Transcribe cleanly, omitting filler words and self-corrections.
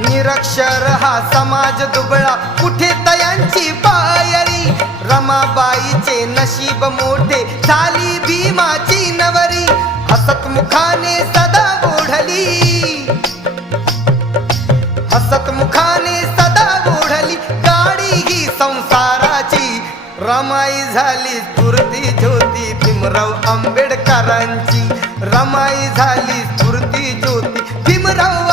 निरक्षर हा समाज दुबळा, कुठे तयांची पायरी. रमाबाईचे नशीब मोठे, झाली भीमाची नवरी. हसत मुखाने सदा ओढली, हसत मुखाने सदा ओढली गाडी ही संसाराची. रमाई झाली स्फूर्ती ज्योती भीमराव आंबेडकरांची. रमाई झाली स्फूर्ती ज्योती भीमराव